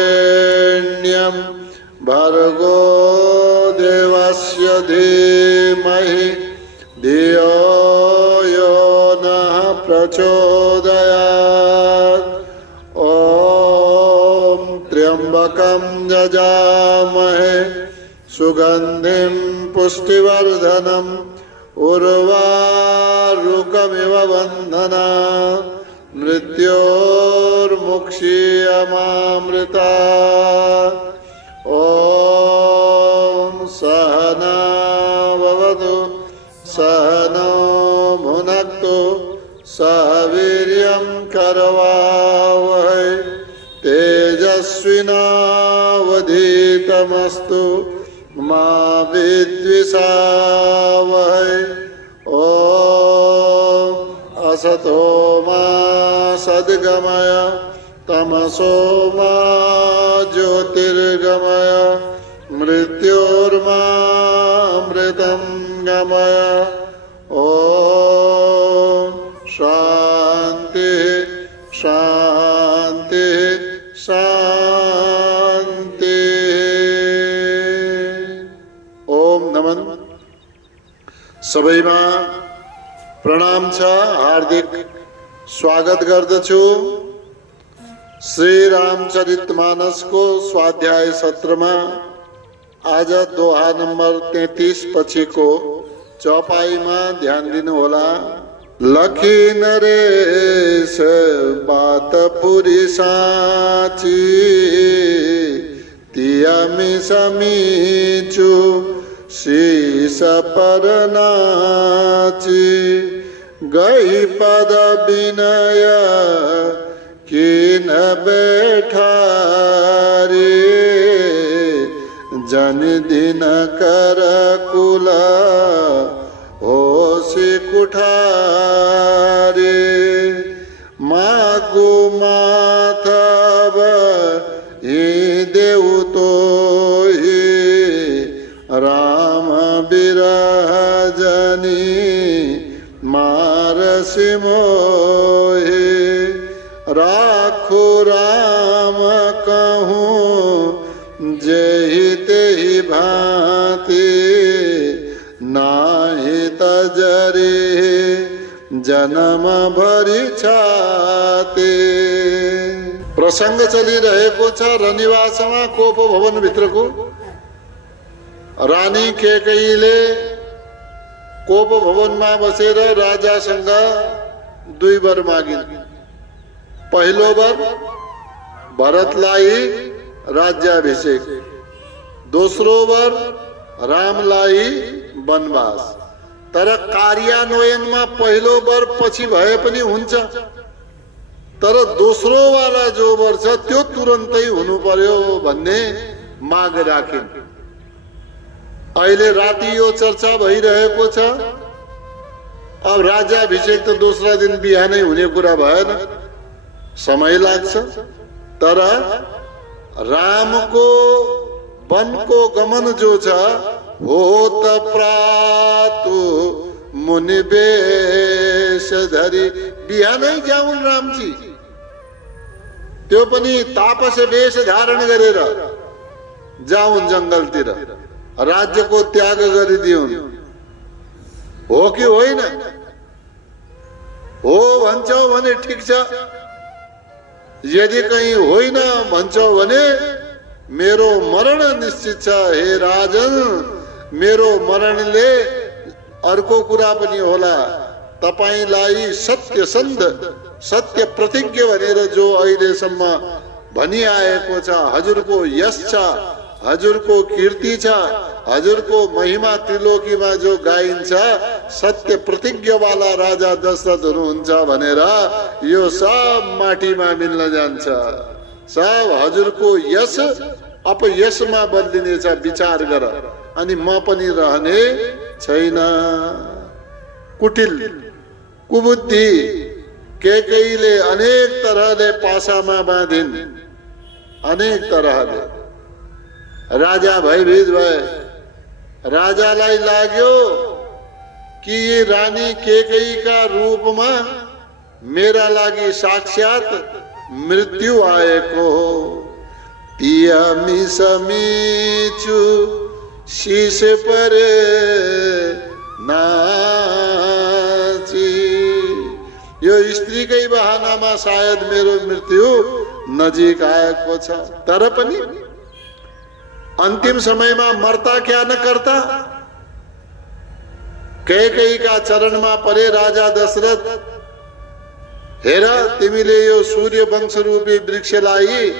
तत्सवितुर्वरेण्यं भर्गो देवस्य धीमहि धियो यो नः प्रचोदयात्। ॐ त्र्यम्बकं यजामहे सुगन्धिं पुष्टिवर्धनम् उर्वारुकमिव बन्धनात् मृत्योर्मुक्षीयमामृतात्। ॐ सहना भवतु सहनौ भुनक्तु सह वीर्यं करवावहै तेजस्विनावधीतमस्तु मा विद्विषावहै। ॐ असतो मा सद्गमय तमसो मा ज्योतिर्गमय मृत्योर्मामृतं गमय। ॐ शान्ति शान्ति शान्ति। ओम नमन। सबैमा प्रणाम छ, हार्दिक स्वागत गर्दछु। श्री रामचरितमानस को स्वाध्याय सत्रमा आज दोहा नंबर 33 पछि को चौपाईमा ध्यान दिनु होला। लखी नरेश बात पुरी साची तियमी समीचु शीश पर नाची गई पद विनय किन बैठारे जन दिन कर कुल होसी कुठारे मागु माथव ही देव तो ही राम बिरह जनी मारसी मोहे राखो राम कहूँ जेहि तेहि भांति नाहि तजरे जन्म भरि छाते। प्रसंग चलिरहेको छ रनिवासमा कोप भवन भित्रको। रानी केकैले कोप भवनमा बसेर राजासँग दुई वर मागिन्। पहिलो वर भरतलाई राज्याभिषेक, दोस्रो वर रामलाई वनवास। तर कार्यान्वयनमा पहिलो वर पछि भए पनि हुन्छ, तर दोस्रो वाला जो वर छ त्यो तुरन्तै हुनु पर्यो भन्ने माग राखिन्। अहिले राति यो चर्चा भइरहेको छ। अब राज्याभिषेक त दोस्रो दिन बिहानै हुने कुरा भएन, समय लाग्छ। तर रामको वनको गमन जो छ हो त प्रातु मुनि वेश धरी बिहानै जाउन् रामजी, त्यो पनि तापस वेश धारण गरेर जाउन् जंगलतिर, राज्यको त्याग गरिदिउन्। हो कि होइन? हो भन्छौ भने ठिक छ, यदि कहीं होइन भन्छौ भने मेरो मरण निश्चित छ। हे राजन, मेरो मरणले अर्को कुरा पनि होला। तपाईलाई सत्य सन्ध सत्य प्रतिज्ञ भनेर जो अहिलेसम्म भनिआएको छ, हजुरको यश छ, हजुरको कीर्ति छ, हजुरको महिमा त्रिलोकीमा जो गाइन्छ, सत्य प्रतिज्ञ वाला राजा दशरथ हुनुहुन्छ भनेर यो सब माटीमा मिल्न जान्छ। सब हजुरको यश अपयशमा बदलिनेछ, विचार गर। अनि म पनि रहने छैन। कुटिल कुबुद्धि केकैले अनेक तरहले पासामा बाँधिन्, अनेक तरहले। राजा भयभीत भए। राजालाई लाग्यो कि ये रानी केकैका रूपमा मेरा लागि साक्षात मृत्यु आएको हो। तिमी समीचु शीश पर नाची। यो स्त्रीकै बहानामा सायद मेरो मृत्यु नजिक आएको छ। तर पनि अन्तिम समयमा मर्ता क्या न करता। कैकेयीका चरणमा परे राजा दशरथ, हेर तिमीले यो सूर्य वंश रूपी वृक्षलाई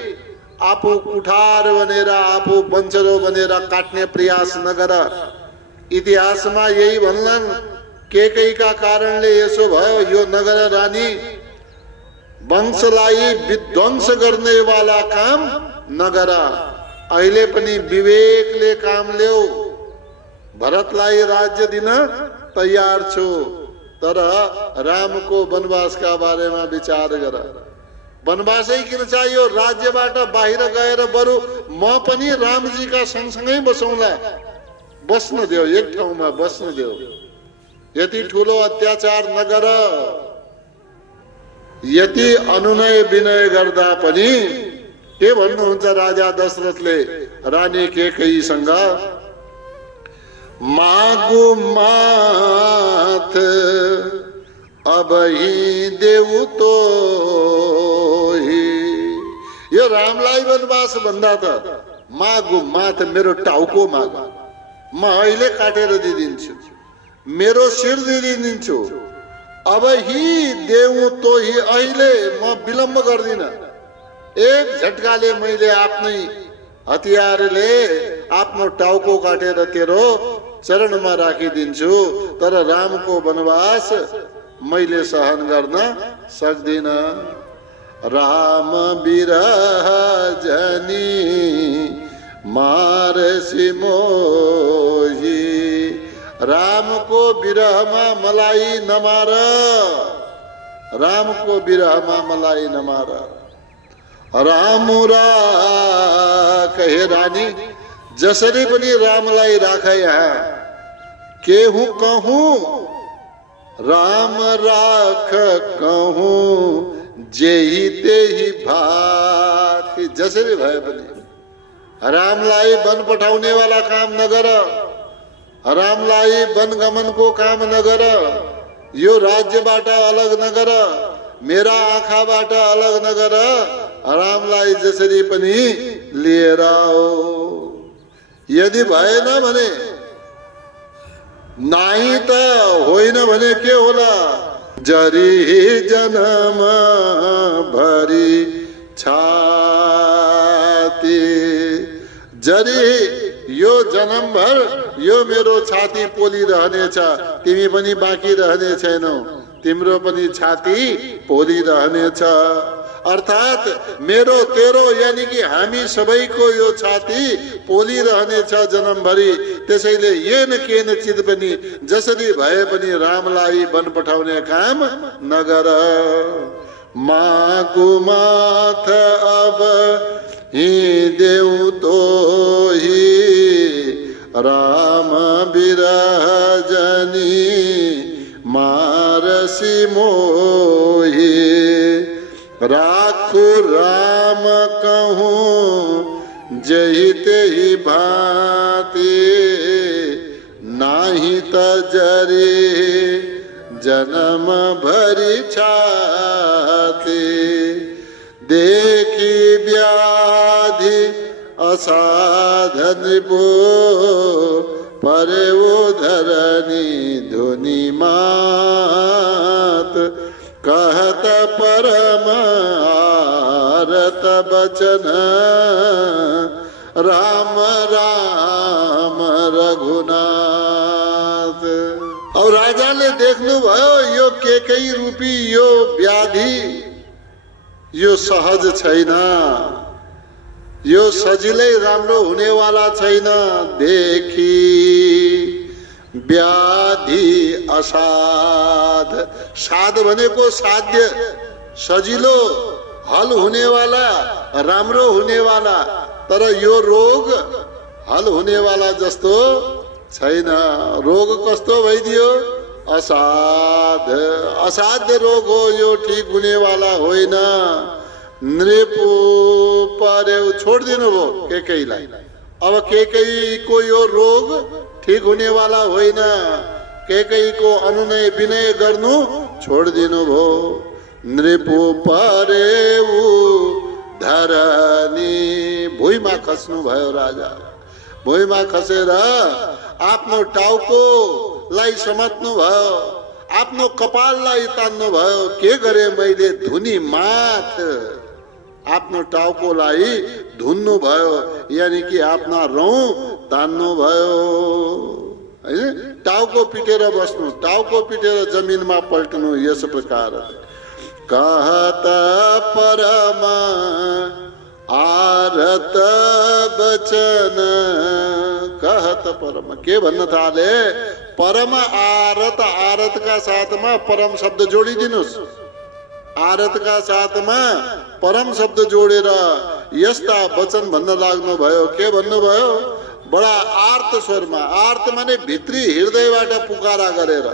आफू कुठार बनेर, आफू बन्चरो बनेर काट्ने प्रयास नगर। इतिहासमा यही भन्लान्, केकैयीका कारणले यसो भयो। यो नगर रानी वंशलाई विध्वंस गर्ने वाला काम नगर। अहिले पनि विवेकले काम ल्याऊ। भरतलाई राज्य दिन तयार छु, तर रामको वनवासका बारेमा विचार गर। वनवासै किन चाहियो? राज्यबाट बाहिर गएर बरु म पनि रामजीका सँगसँगै बसौँला। बस्न देऊ, एक ठाउँमा बस्न देऊ। यति ठुलो अत्याचार नगर। यति अनुनय विनय गर्दा पनि के भन्नुहुन्छ राजा दशरथले रानी केकैयीसँग? मागु माथ अब ही देऊ तो ही। यो रामलाई वनवास भन्दा त मागु माथ, मेरो टाउको माग, म अहिले काटेर दिदिन्छु, मेरो शिर दिदिन्छु। अब ही देऊ तो ही, अहिले म विलम्ब गर्दिन। एक झट्काले मैले आफ्नै हतियारले आफ्नो टाउको काटेर तेरो चरणमा राखिदिन्छु। तर रामको वनवास मैले सहन गर्न सक्दिन। राम बिरह जनी मारसी मोही। रामको विरहमा मलाई नमार, रामको विरहमा मलाई नमार। रामुरा कहे रानी, जसरी पनि रामलाई राख यहाँ। के हूँ कहूँ राम राख कहूँ, जेही तेही भाती। जसरी भए पनि रामलाई वन पठाउने वाला काम नगर, रामलाई वन गमनको काम नगर। यो राज्यबाट अलग नगर, मेरा आँखाबाट अलग नगर। रामलाई जसरी पनि लिएर आओ। यदि भएन भने, नाही त होइन भने के होला? जरी जन्म भरी छाती। जरी यो जन्म भर यो मेरो छाती पोलिरहनेछ। तिमी पनि बाँकी रहने छैनौ, तिम्रो पनि छाती पोलिरहनेछ। अर्थात मेरो तेरो यानी कि हामी सबैको यो छाती पोलिरहनेछ जन्मभरि। त्यसैले येन केन चित पनि जसरी भए पनि रामलाई वन पठाउने काम नगर। मागु माथ अब ही देऊ तो ही। राम बिरह जनी मारसी मोही। राखु राम कहूँ जही तेही भांति। नाही त जरे जन्म भरी छाती। देखी व्याधि असाधन बो परे वो धरनी धुनि मात। कहत परम आरत बचन राम राम रघुनाथ। और राजाले देख्नु भयो यो केकैयी रूपी यो व्याधि यो सहज छैन, यो सजिलै राम्रो हुनेवाला छैन। देखी व्याधि असाध। साध भनेको साध्य, सजिलो, हल हुनेवाला, राम्रो हुनेवाला। तर यो रोग हल हुनेवाला जस्तो छैन। रोग कस्तो भइदियो? असाध्य, असाध्य रोग हो यो, ठीक हुनेवाला होइन। नृपु पर्यो, छोडिदिनु भयो केकैलाई। अब केकैको यो रोग ठीक हुनेवाला होइन। केकैको अनुनय विनय गर्नु छोडिदिनु भयो। नृपु पर्यो धरनी, भुइँमा खस्नु भयो राजा। भुइँमा खसेर आफ्नो टाउकोलाई समात्नु भयो, आफ्नो कपाललाई तान्नु भयो। के गरे मैले? धुनी माथ आफ्नो टाउकोलाई धुन्नु भयो, यानी कि आफ्ना रौँ तान्नु भयो। टाउको पिटेर बस्नु, टाउको पिटेर जमिनमा पल्टनु। यस प्रकार कहत परम आरत बचन। कहत परम, के भन्न थाले? परम आरत। आरत का साथमा परम शब्द जोडिदिनुस्। आरत का साथमा परम शब्द जोडेर यस्ता वचन भन्न लाग्नु भयो। के भन्नुभयो? बडा आर्त स्वरमा। आर्त माने भित्री हृदयबाट पुकारा गरेर,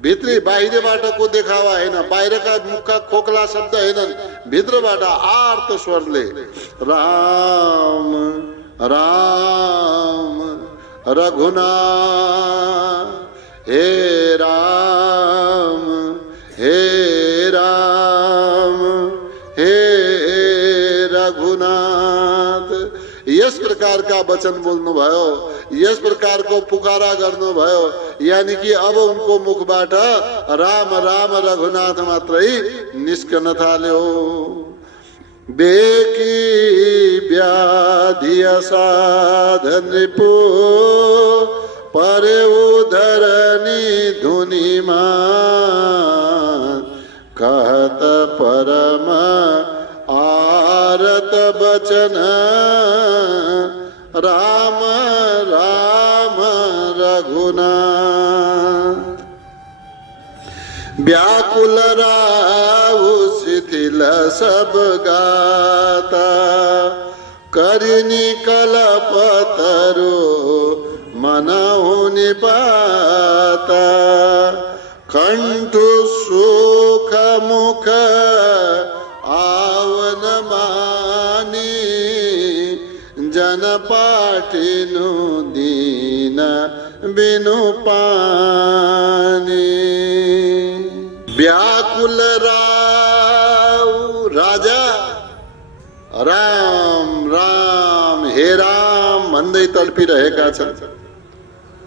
भित्री बाहिरबाट को देखावा होइन, बाहिरका मुखका खोकला शब्द होइनन्, भित्रबाट आर्त स्वरले राम राम रघुनाथ, हे राम हे राम हे रघुनाथ, यस प्रकार का वचन बोल्नु भयो, यस प्रकार को पुकारा गर्नु भयो। यानी कि अब उनको मुखबाट राम राम रघुनाथ मात्रै निस्कन थाल्यो। बेकी व्याधि असाध नृपु परे उधरनी धुनीमा, कहत परम आरत बचन राम राम रघुनाथ। व्याकुल राहु शिथिल सब गाता, करिनी कलपतरो मनहु निपाता। कंठु सुख मुख आवन मानी, जन पाटिनु दीन बिनु पानी। व्याकुल राव, राजा राम राम हे राम भन्दै तल्पिरहेका छन्।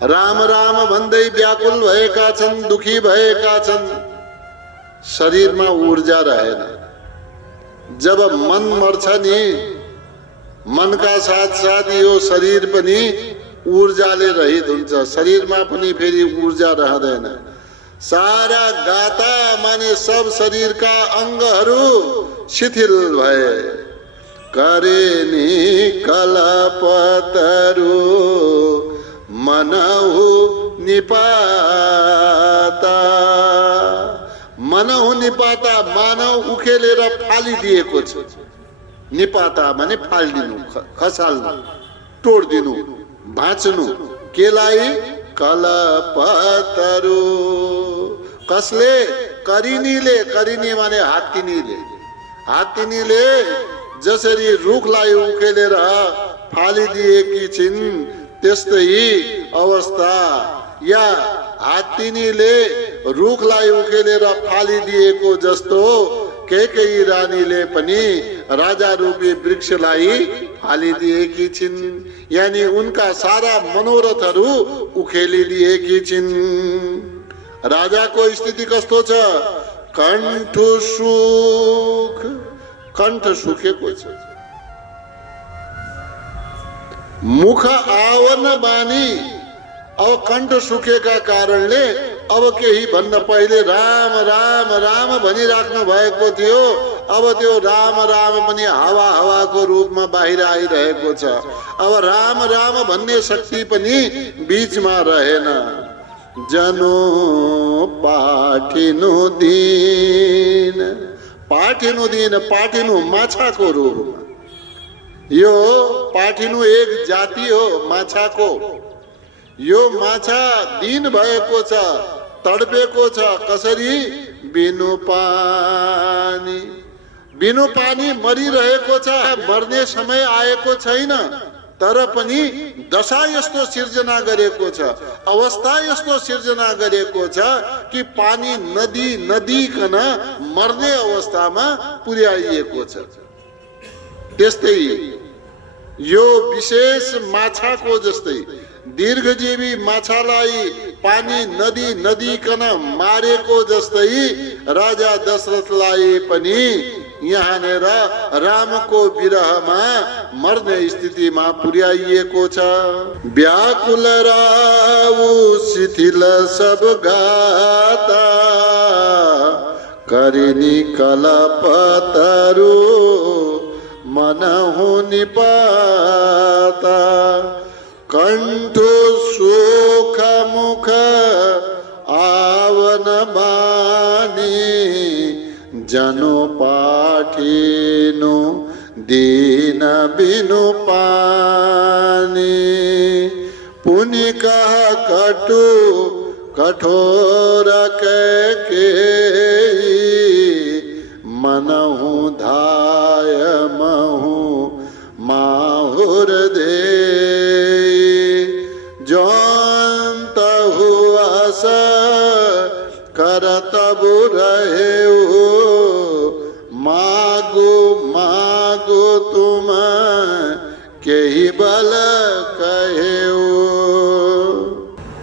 राम राम भन्दै व्याकुल भएका छन्, दुखी भएका छन्। शरीरमा ऊर्जा रहेन। जब मन मर्छ नि, मनका साथ साथ यो शरीर पनि ऊर्जाले रहित हुन्छ। शरीरमा पनि फेरि ऊर्जा रहँदैन। सारा गाता माने सब शरीरका अङ्गहरू शिथिल भए। करेनी कलपतरु मनहु निपाता। मनहु निपाता, मानव उखेलेर फालिदिएको छ। निपाता माने फालिदिनु, खसाल्नु, तोड्दिनु, भाँच्नु। केलाई? कलपतरु। कसले? करिनीले। करिनी माने हात्तीनीले। हात्तीनीले जसरी रुखलाई उखेलेर फालिदिएकी छिन्, त्यस्तै अवस्था या हात्तीनीले रुखलाई उखेलेर फालिदिएको जस्तो कैकेयी रानीले पनि राजा रूपी वृक्षलाई फालिदिएकी छिन्। यानी उनका सारा मनोरथहरू उखेलिदिएकी छिन्। राजाको स्थिति कस्तो छ? कण्ठ सुख, कण्ठ सुकेको छ। मुख आवन बानी, अब कण्ठ सुकेका कारणले अब केही भन्न पहिले राम राम राम भनिराख्नु भएको थियो। अब त्यो राम राम पनि हावा हावाको रूपमा बाहिर आइरहेको छ। अब राम राम भन्ने शक्ति पनि बीचमा रहेन। जनो पाठीनु दीन। पाठीनु दीन, पाठीनु माछाको रूपमा। यो पाठीनु एक जाति हो माछाको। यो माछा दीन भएको छ, तडपेको छ। कसरी? बिनु पानी। बिनु पानी मरिरहेको छ, मर्ने समय आएको छैन, तर पनि दशा यस्तो सिर्जना गरेको छ, अवस्था यस्तो सिर्जना गरेको छ कि पानी नदिकन मर्ने अवस्थामा पुर्याइएको छ। त्यस्तै यो विशेष माछाको जस्तै दीर्घजीवी माछालाई पानी नदिकन मारेको जस्तै राजा दशरथलाई पनि यहाँनेर रामको विरहमा मर्ने स्थितिमा पुर्याइएको छ। व्याकुल राउ शिथिल सब गाता, करिनी कलपतरु मन हुनि पाता। कंठो सुख मुख आवन बानी, जनो पाठीनु दीन बिनु पानी। पुनि कह कटु कठोर के मनहु धाय महु माहुर दे। जौन हुआ स करतब रहे हो, मागो मागो तुम के ही बल कहे हो।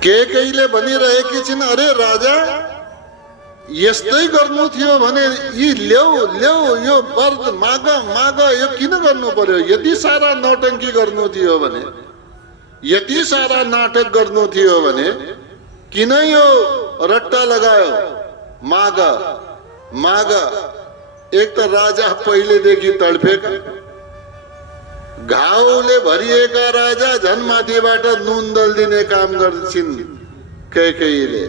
के कहिले भनिरहेकी छिन्, अरे राजा यस्तै गर्नु थियो भने यी ल्याऊ ल्याऊ, यो वर माग माग, यो किन गर्नु पर्यो? यति सारा नौटंकी गर्नु थियो भने, यति सारा नाटक गर्नु थियो भने किन यो रट्टा लगायो? माग माग। एक त राजा पहिलेदेखि तडफेका, घाउले भरिएका राजा झन् माथिबाट नुन दल्दिने काम गर्छिन् कैकेयीले।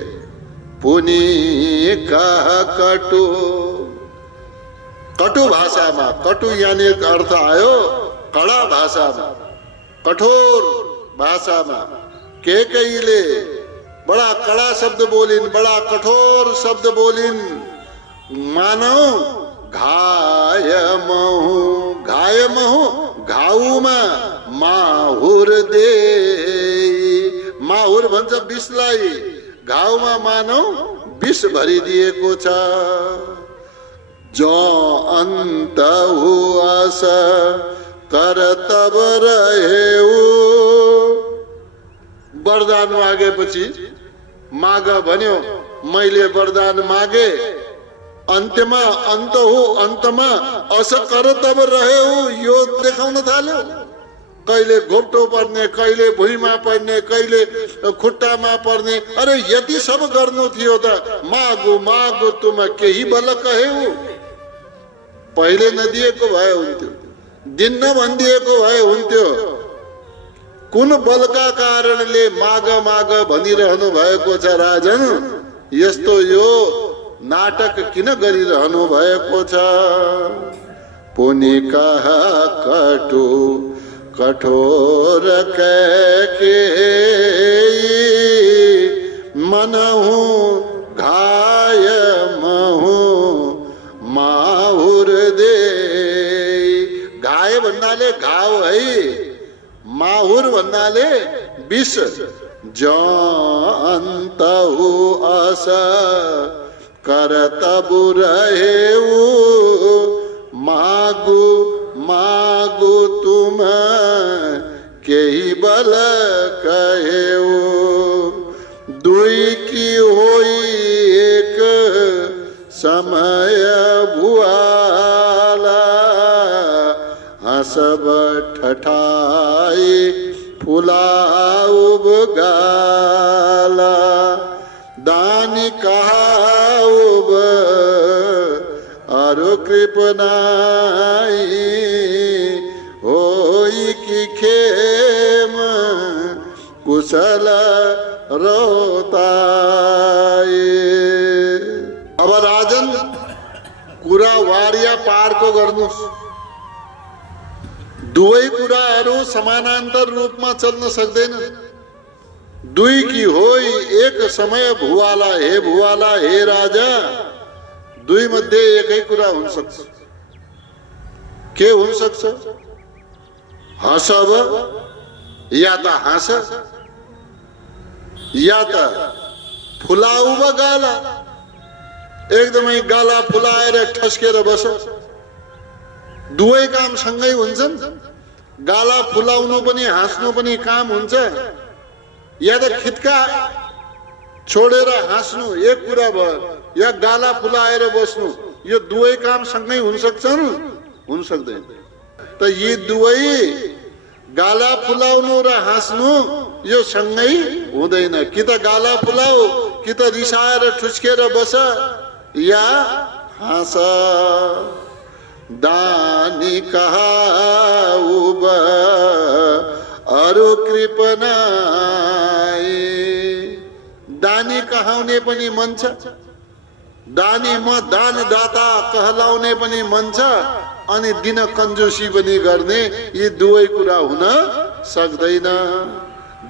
पुनि कह कटु, कटु भाषामा, कटु यानी अर्थ आयो कडा भाषामा, कठोर भाषामा। कैकेयीले बड़ा कड़ा शब्द बोलिन्, बड़ा कठोर शब्द बोलिन्। मानौ घायमहु, घायमहु घाउमा माहुर दे। माहुर भन्छ विषलाई, घाउमा मानौ विष भरिदिएको छ। जो अन्त हुआस करतब रहेऊ। वरदान मागेपछि माग भन्यो, मैले वरदान मागे, अन्त्यमा अन्त हो, अन्तमा अस करतब रहेऊ। यो देखाउन थाल्यो, कहिले घोप्टो पर्ने, कहिले भुइँमा पर्ने, कहिले खुट्टामा पर्ने। अरे यति सब गर्नु थियो त मागो मागो तुम केही बल कहेऊ। पहिले नदिएको भए हुन्थ्यो, दिन्न भनिदिएको भए हुन्थ्यो। कुन बलका कारणले माग माग भनिरहनु भएको छ राजन? यस्तो यो नाटक किन गरिरहनु भएको छ? पुनि कह कटु कठोर के मनहु घाय महु माहुर दे। घाय भन्नाले घाउ है, माहुर भन्नाले विष। जो अन्त हुआस करतब रहेऊ। मागु मागु तुम केही बल कहेऊ। दुई की होई एक समय भुआला। हसब ठठाई फुलाउब गाला। दानी कहाउब अरु कृपनाई। होई की खेम कुशल रोताए। अब राजन कुरा वारिया पारको गर्नुस्। दुवै कुराहरू समानान्तर रूपमा चल्न सक्दैन। दुई की होई एक समय भुवाला, हे भुवाला, हे राजा, दुई मध्ये एकै कुरा हुन सक्छ। के हुन सक्छ? हाँस अब, या त हाँस, या त फुलाउ ब गाला। एकदमै गाला फुलाएर ठस्केर बस। दुवै काम सँगै हुन्छन्। गाला फुलाउनु पनि हाँस्नु पनि काम हुन्छ। या त खिटका छोडेर हाँस्नु एक कुरा भयो, या गाला फुलाएर बस्नु, यो दुवै काम सँगै हुन सक्छन्? हुन सक्दैन। त यी दुवै गाला फुलाउनु र हाँस्नु यो सँगै हुँदैन। कि त गाला फुलाऊ, कि त रिसाएर ठुस्केर बस, या हाँस। दानी कहाउब अरु कृपनाए। दानी कहाउने पनि मन छ, दानी म दानदाता कहलाउने पनि मन छ, अनि दिन कन्जुसी पनि गर्ने। यी दुवै कुरा हुन सक्दैन।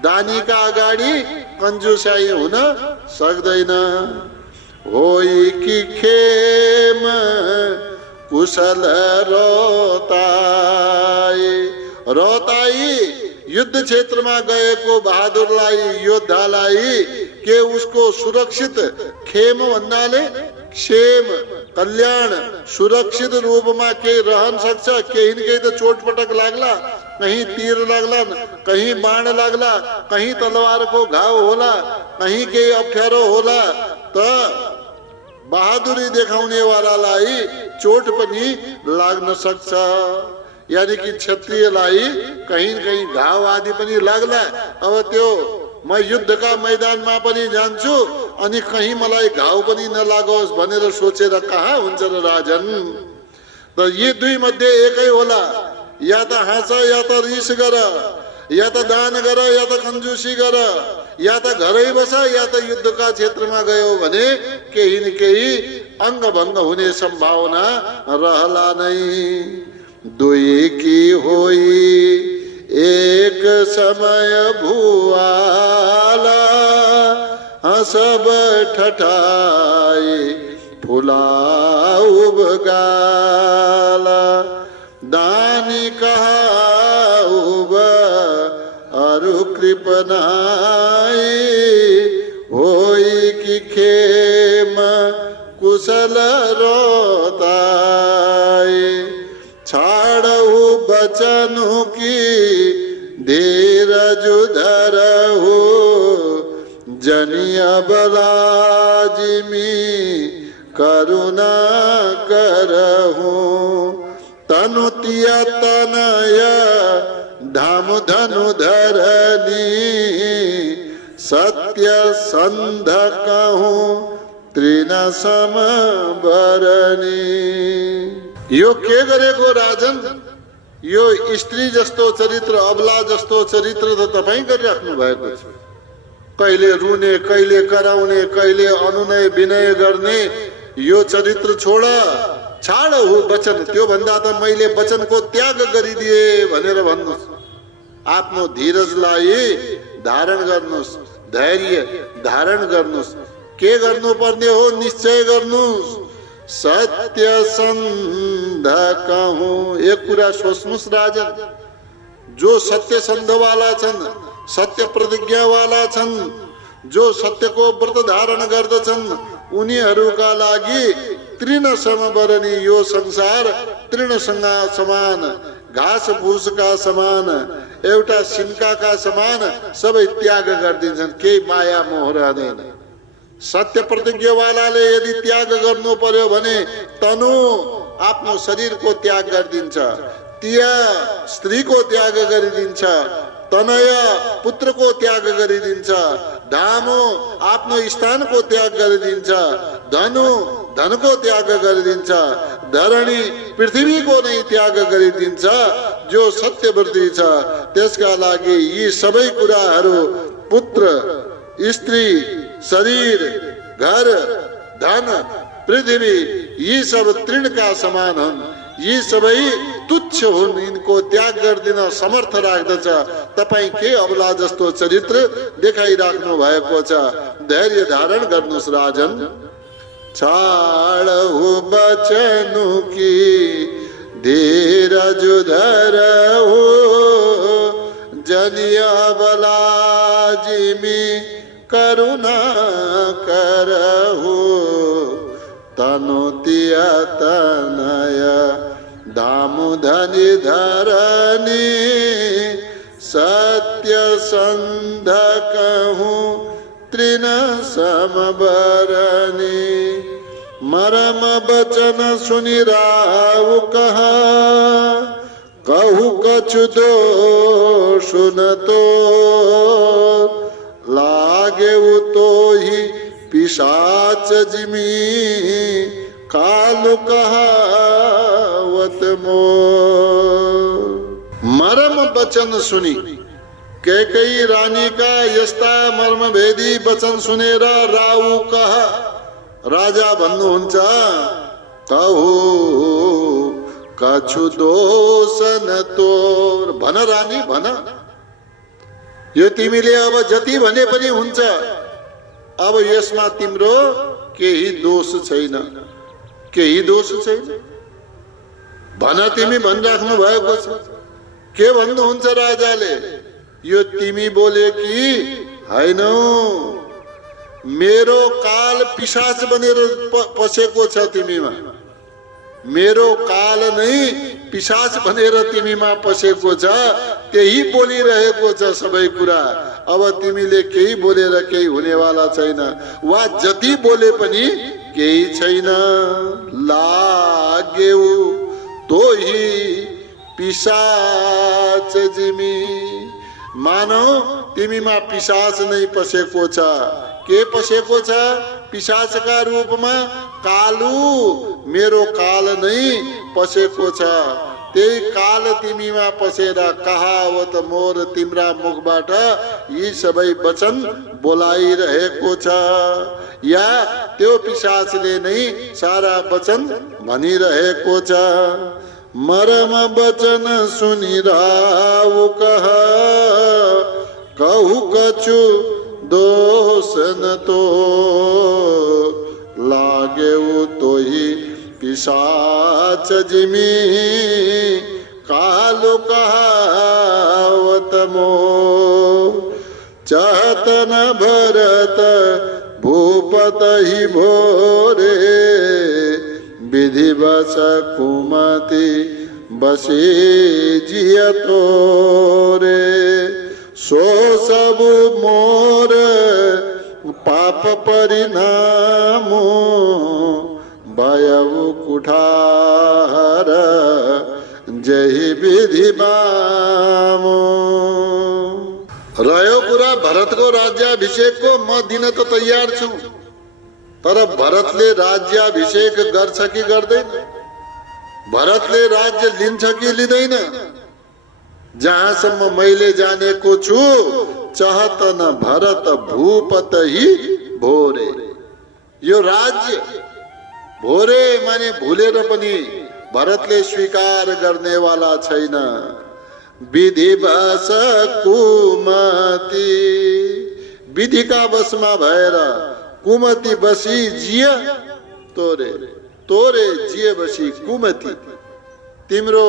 दानीका अगाडि कन्जुसाई हुन सक्दैन। होई कि खेम कुशल रोताई। रोताई युद्ध क्षेत्रमा गएको बहादुरलाई, योद्धालाई के उसको सुरक्षित खेम भन्नाले क्षेम कल्याण सुरक्षित रूपमा केही रहन सक्छ? केही न केही त चोटपटक लाग्ला, कहीं तीर लाग्ला, कहीं बाण लाग्ला, कहीं तलवारको घाउ होला, कहीं केही अप्ठ्यारो होला। त बहादुरी देखाउने वालालाई चोट पनि लाग्न सक्छ। यानी कि क्षत्रियलाई कहीं न कहीं घाउ आदि पनि लाग्ला। अब त्यो म युद्धका मैदानमा पनि जान्छु अनि कहीं मलाई घाउ पनि नलागोस् भनेर सोचेर कहाँ हुन्छ र राजन? त यी दुई मध्ये एकै होला। या त हाँस, या त रिस गर, या त दान गर, या त कन्जुसी गर, या त घरै बस, या त युद्धका क्षेत्रमा गयो भने केही न केही अङ्गभङ्ग हुने सम्भावना रहला नै। दुई की होई एक समय भुवाला, हसब ठठाई फुलाउ गाला। दानी कहाउब अरु कृपनाई। होई कि खेम कुशल रोताई। छाड़हु बचनु की धीरज धरहु, जनिय बलाजिमी करुणा करहु। तनु तिया तनय धाम धनु धरनी, सत्य संध कहूँ तृण सम बरनी। यो के गरेको राजन? यो स्त्री जस्तो चरित्र, अबला जस्तो चरित्र त तपाई गरिराख्नु भएको छ। कहिले रुने, कहिले कराउने, कहिले अनुनय विनय गर्ने यो चरित्र छोड। छाड हो वचन, त्यो भन्दा त मैले वचनको त्याग गरिदिए भनेर भन्नुस्। आफ्नो धीरजलाई धारण गर्नुस्, धैर्य धारण गर्नुस्। के गर्नुपर्ने हो निश्चय गर्नुस्। सत्य संध कहूँ, एक कुरा सोच्नुस् राजन। जो सत्य संध वाला छन्, सत्य प्रतिज्ञा वाला छन्, जो सत्यको व्रत धारण गर्दछन्, उनीहरूका लागि तृण समबरनी, यो संसार तृणसँग समान, घाँस फुसका समान, एउटा सिन्काका समान सबै त्याग गरिदिन्छन्। केही माया मोह रहँदैन। सत्य प्रतिज्ञा वालाले यदि त्याग गर्नु पर्यो भने तनु आफ्नो शरीरको त्याग गरिदिन्छ, तिया स्त्रीको त्याग गरिदिन्छ, तनय पुत्रको त्याग गरिदिन्छ, धामो आफ्नो स्थानको त्याग गरिदिन्छ, धनु धनको त्याग गरिदिन्छ, धरणी पृथ्वीको नै त्याग गरिदिन्छ। जो सत्यव्रती छ त्यसका लागि यी सबै कुराहरू पुत्र स्त्री, शरीर, घर, धन, पृथ्वी यी सब तृणका समान हुन्। यी सबै तुच्छ हुन्, यिनको त्याग गरिदिन समर्थ राख्दछ। तपाई के अबला जस्तो चरित्र देखाइराख्नु भएको छ। धैर्य धारण गर्नुस् राजन। छाडहु बचनु की धीरज धरहु, जनिया बला जिमी करुणा करहु। तनु तिया तनय दामु धनि धरनी, सत्य संध कहूँ तृण समबरनी। मरम बचन सुनि राउ कहा, कहु कछु दोष न तो। लागे तो ही पिशाच जिमी, कालु कहावत मोर। मरम वचन सुनी, कैकेयी रानी का यस्ता मर्मभेदी वचन सुनेर राउ कहा, राजा भन्नुहुन्छ, कहु कछु दोष न तोर। भन रानी भन, यो तिमीले अब जति भने पनि हुन्छ। अब यसमा तिम्रो केही दोष छैन, केही दोष छैन। भन, तिमी भनिराख्नु भएको छ। के भन्नुहुन्छ राजाले? यो तिमी बोले कि हैनौ? मेरो काल पिशाच बनेर पसेको छ तिमीमा। मेरो काल नै पिशाच बनेर तिमीमा पसेको छ। त्यही बोलिरहेको छ सबै कुरा। अब तिमीले केही बोलेर केही हुनेवाला छैन, वा जति बोले पनि केही छैन। लाग्यौ तोही पिशाच जिमी, मानौ तिमीमा पिशाच नै पसेको छ। के पसेको छ? पिशाचका रूपमा कालु, मेरो काल नै पसेको छ। त्यही काल तिमीमा पसेर कहावत मोर, तिम्रा मुखबाट यी सबै वचन बोलाइरहेको छ। या त्यो पिशाचले नै सारा वचन भनिरहेको छ। मरम वचन सुनि राउ कहा, कहु कछु दोष न तो। लागेउ तोही पिशाच जिमी, कालु कहावत मोर। चाहत न भरत भूपत ही भोरे, विधिवश कुमति बसे जिय तोरे। सो सब मोर पाप परिणामो, भयउ कुठार जही विधि बामो। रह्यो कुरा भरतको राज्याभिषेकको, म दिन त तयार छु। तर भरतले राज्याभिषेक गर्छ कि गर्दैन? भरतले राज्य लिन्छ कि लिँदैन? जहाँसम्म मैले जानेको छु, चाहत न भरत भूपत ही भोरे। यो राज्य भोरे माने भुलेर पनि भरतले स्वीकार गर्नेवाला छैन। विधिवश कुमति, विधिका वशमा भएर कुमति बसी जिय तोरे। तोरे जिय बसी कुमति। तिम्रो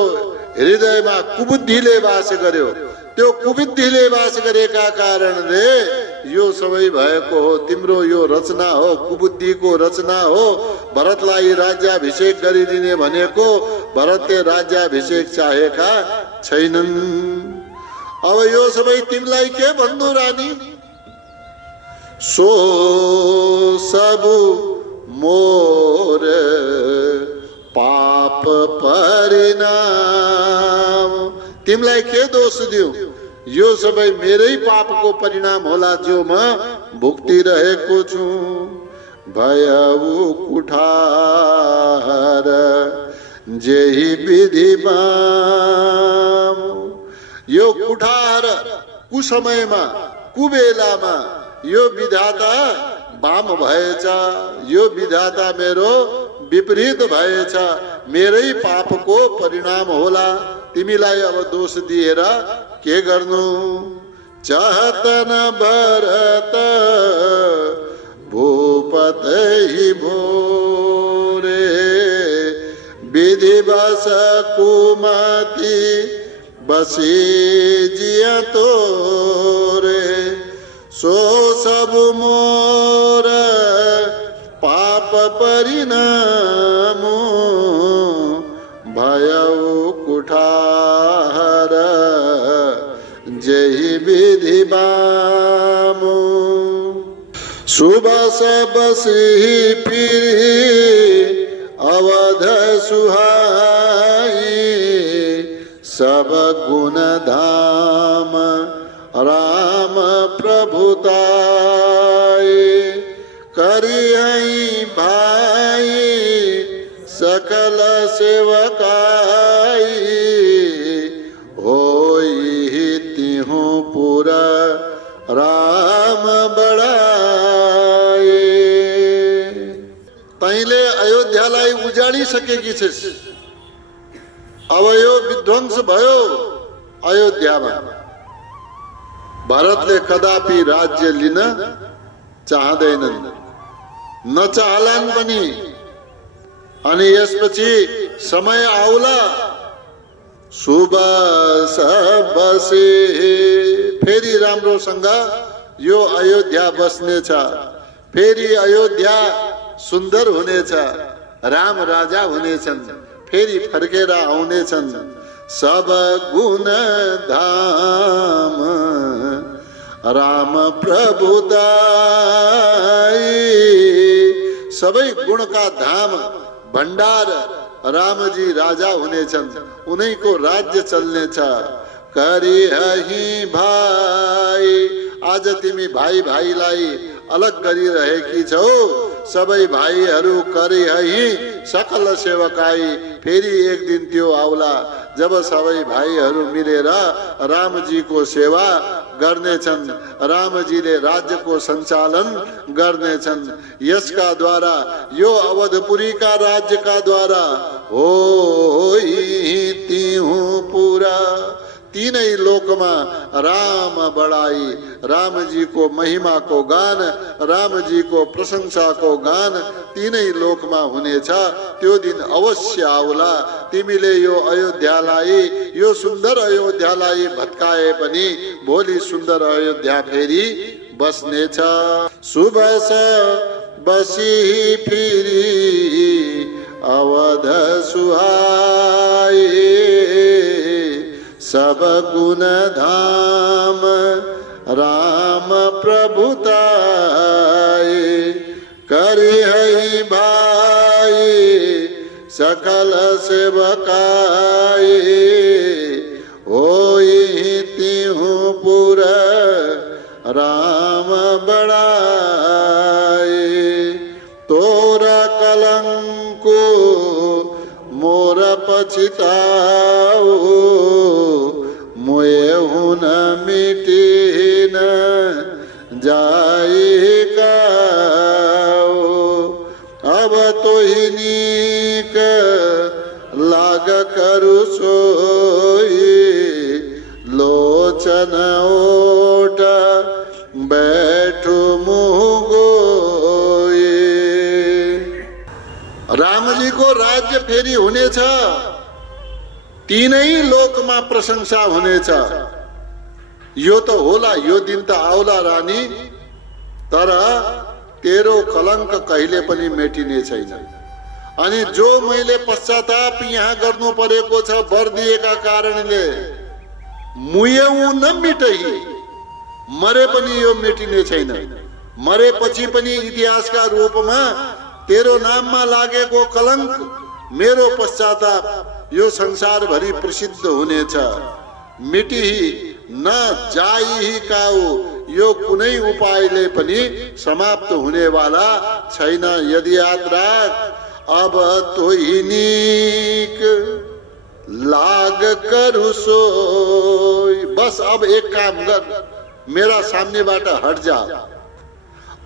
हृदयमा कुबुद्धिले वास गर्यो। त्यो कुबुद्धिले वास गरेका कारणले यो सबै भएको हो। तिम्रो यो रचना हो, कुबुद्धिको रचना हो। भरतलाई राज्याभिषेक गरिदिने भनेको भरतले राज्याभिषेक चाहेका छैनन्। अब यो सबै तिमीलाई के भन्नु रानी? सो सब मोर पाप परिणाम। तिमीलाई के दोष दिउँ? यो सबै मेरै पापको परिणाम होला जो म भुक्तिरहेको छु। भयउ कुठार जेही विधि बाम। यो कुठार कुसमयमा, कुबेलामा यो विधाता वाम भएछ, यो विधाता मेरो विपरीत भएछ, मेरै पापको परिणाम होला। तिमीलाई अब दोष दिएर के गर्नु। चाहतन भरत भूपतहि भोरे, विधिवश कुमति बसी जिया तोरे। सो सब मोर पाप परिणाम, भयउ कुठार जहि विधि बाम। सुबस बसी फिरी अवध सुहाई, सब गुण धाम राम प्रभुताई। करिहई भाई सकल सेवकाई, होई तिहु पुरा राम बड़ाई। तैले अयोध्यालाई उजाडिसकेकी छिस्, अब यो विध्वंस भयो अयोध्यामा। भारतले कदापि राज्य लिन चाहँदैनन्, नचाहलान् पनि। अनि यसपछि समय आउला, सुबस बसे, फेरि राम्रोसँग यो अयोध्या बस्नेछ, फेरि अयोध्या सुन्दर हुनेछ, राम राजा हुनेछन्, फेरि फर्केर आउनेछन्। सब गुण धाम राम प्रभुताई, सबै गुणका धाम भण्डार रामजी राजा हुनेछन्, उनैको राज्य चल्नेछ। करिहहि भाइ, आज तिमी भाइ भाइलाई अलग गरिरहेकी छौ। सबै भाइहरू करिहहि सकल सेवकाई, फेरि एक दिन त्यो आउला जब सबै भाइहरू मिलेर रामजीको सेवा गर्नेछन्, रामजीले राज्यको सञ्चालन गर्नेछन्। यसका द्वारा, यो अवधपुरीका राज्यका द्वारा होई तिहु पुरा, तीनै लोकमा राम बड़ाई, रामजीको महिमाको गान, रामजीको प्रशंसाको गान तीनै लोकमा हुनेछ। त्यो दिन अवश्य आउला। तिमीले यो अयोध्यालाई, यो सुन्दर अयोध्यालाई भत्काए पनि भोलि सुन्दर अयोध्या फेरि बस्नेछ। सुबस बसी फिरी अवध सुहाई, सब गुण धाम राम प्रभुताई। करिहई भाई सकल सेवकाई, होई तिहु पुर राम बड़ाई। तोरा कलंको मोर पछिताओ, मोए हुन मिटिन जाई काओ। अब तोहि नीक लाग करु सोई, लोचन ओट बैठु मुँह गोई। रामजीको राज्य फेरि हुनेछ, तीनै लोकमा प्रशंसा हुनेछ। यो त होला, यो दिन त आउला रानी, तर तेरो कलंक कहिले पनि मेटिने छैन। अनि जो मैले पश्चाताप यहाँ गर्नु परेको छ वर दिएका कारणले, मुयौ नमिटही, मरे पनि यो मेटिने छैन। मरेपछि पनि इतिहासका रूपमा तेरो नाममा लागेको कलंक, मेरो पश्चाताप यो संसार भरि प्रसिद्ध हुनेछ। मिटिही न जाइही काउ, यो कुनै उपायले पनि समाप्त हुनेवाला छैन। यदि यात्रा अब तोहि नीक लाग करु सोई, बस अब एक काम कर, मेरा सामनेबाट हट जा।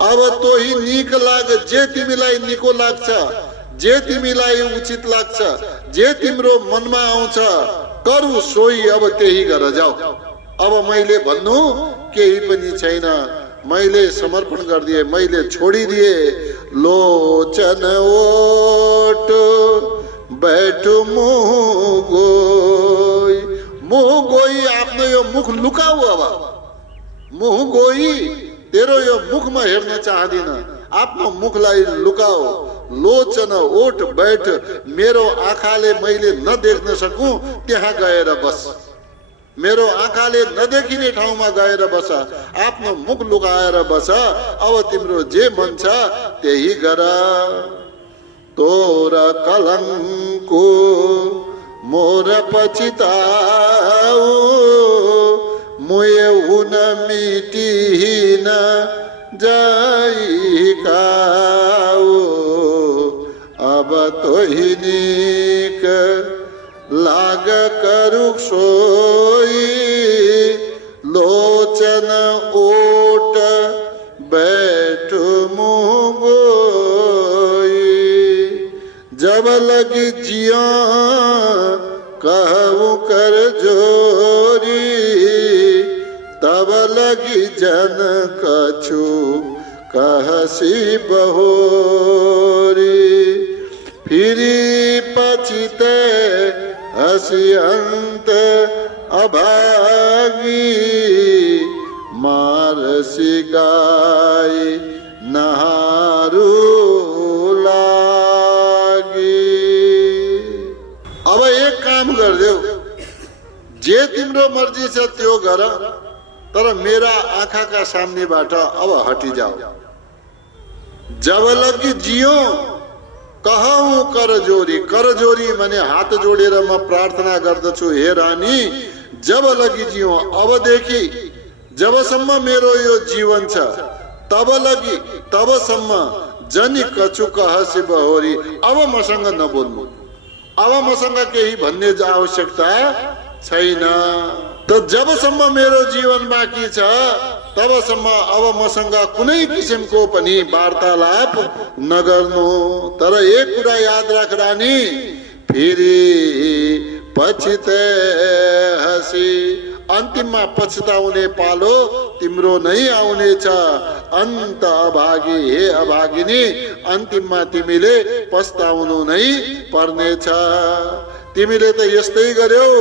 अब तोही निक लाग जे तिमीलाई निको लाग्छ, जे तिमीलाई उचित लाग्छ, जे तिम्रो मनमा आउँछ करु सोही अब त्यही गर जाऊ। अब मैले भन्नु केही पनि छैन, मैले समर्पण गरिदिए, मैले छोडिदिए। लोचन ओट बैठु मुह गोई, मुह गोई आफ्नो यो मुख लुकाऊ। अब मुह गोई तेरो यो मुखमा हेर्न चाहदिन, आफ्नो मुखलाई लुकाऊ। लोचन ओठ बैठ, मेरो आँखाले मैले नदेख्न सकूं त्यहाँ गएर बस, मेरो आँखाले नदेखिने ठाउँमा गएर बस, आफ्नो मुख लुकाएर बस। अब तिम्रो जे मन छ त्यही गर। तोर कलंको मोर पछिताऊ, मुए हुन मिटिन जाइकाऊ। अब तोही निक लाग करू सोई, लोचन ओट बैठु मुँह गोई। जब लगी जिया कहूँ कर जोरी, तब लगी जन कछु कहसी बहोरी। फिरी पछिते हसी अंत अभागी, मारसी गाय नहारू लागी। अब एक काम गर्देऊ, जे तिम्रो मर्जी छ त्यो गर, तर मेरा आँखाका सामनेबाट अब हटी जाओ। जब लगी जियो कहूँ कर जोरी, कर जोरी माने हात जोडेर म प्रार्थना गर्दछु, हे रानी जब लगी जियो, अबदेखि जबसम्म मेरो यो जीवन छ तब लगी तबसम्म जनी कछु कहसी बहोरी। अब मसँग नबोल्नु, अब मसँग केही भन्ने आवश्यकता छैन। त जबसम्म मेरो जीवन बाँकी छ तबसम्म अब मसँग कुनै किसिमको पनि वार्तालाप नगर्नु। तर एक कुरा याद राख रानी, फेरि पछिते हसी, अन्तिममा पछताउने पालो तिम्रो नै आउनेछ। अन्त अभागी, हे अभागिनी, अन्तिममा तिमीले पछताउनु नै पर्नेछ। तिमीले त यस्तै गर्यौ,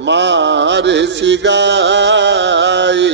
मारेसी गाई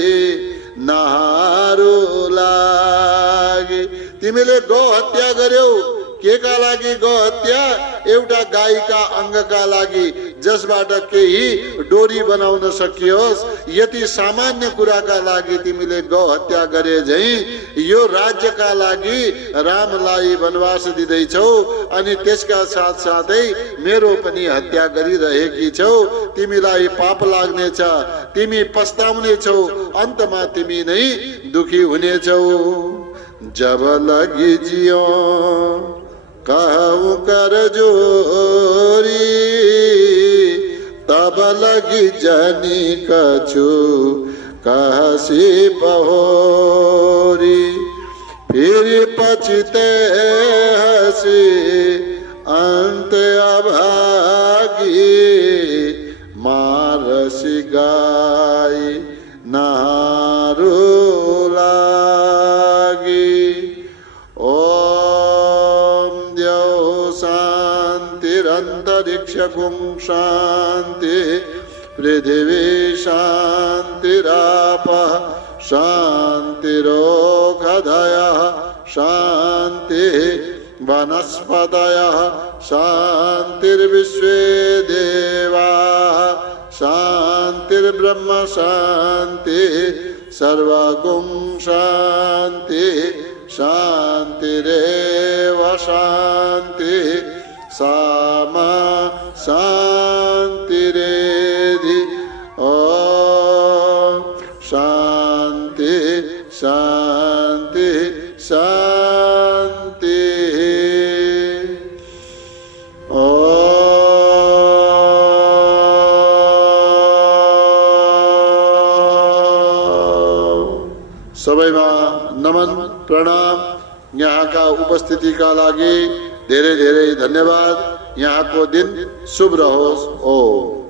नहारू लागि। तिमीले गौ हत्या गर्यौ, के का लागि गौ हत्या? एउटा गाईका अङ्गका लागि, जसबाट केही डोरी बनाउन सकियोस्, यति सामान्य कुराका लागि तिमीले गौ हत्या गरे झै यो राज्यका लागि रामलाई वनवास दिँदैछौ, अनि त्यसका साथसाथै मेरो पनि हत्या गरिरहेकी छौ। तिमीलाई पाप लाग्नेछ, तिमी पछताउनेछौ, अन्तमा तिमी नै दुखी हुनेछौ। जब लगी जियो कहूँ कर जोरी, तब लगी जनी कछु कहसी बहोरी। फिर पछिते हसी अंत अभागी, मारसी गाय नहारू लागी। अंतरिक्ष गुं शांति, पृथिवी शांतिराप शांतिरोषधयः शांति, वनस्पतयः शांतिर्विश्वे देवाः शांतिर्ब्रह्म शांति, सर्वगुं शांति शांतिरेव शांति, सामा शांतिरेधि। ओम शांति शांति शांति। ओम सबैमा नमन प्रणाम। यहाँका उपस्थितिका लागि धेरै धेरै धन्यवाद। यहाँको दिन शुभ रहोस्। ओम।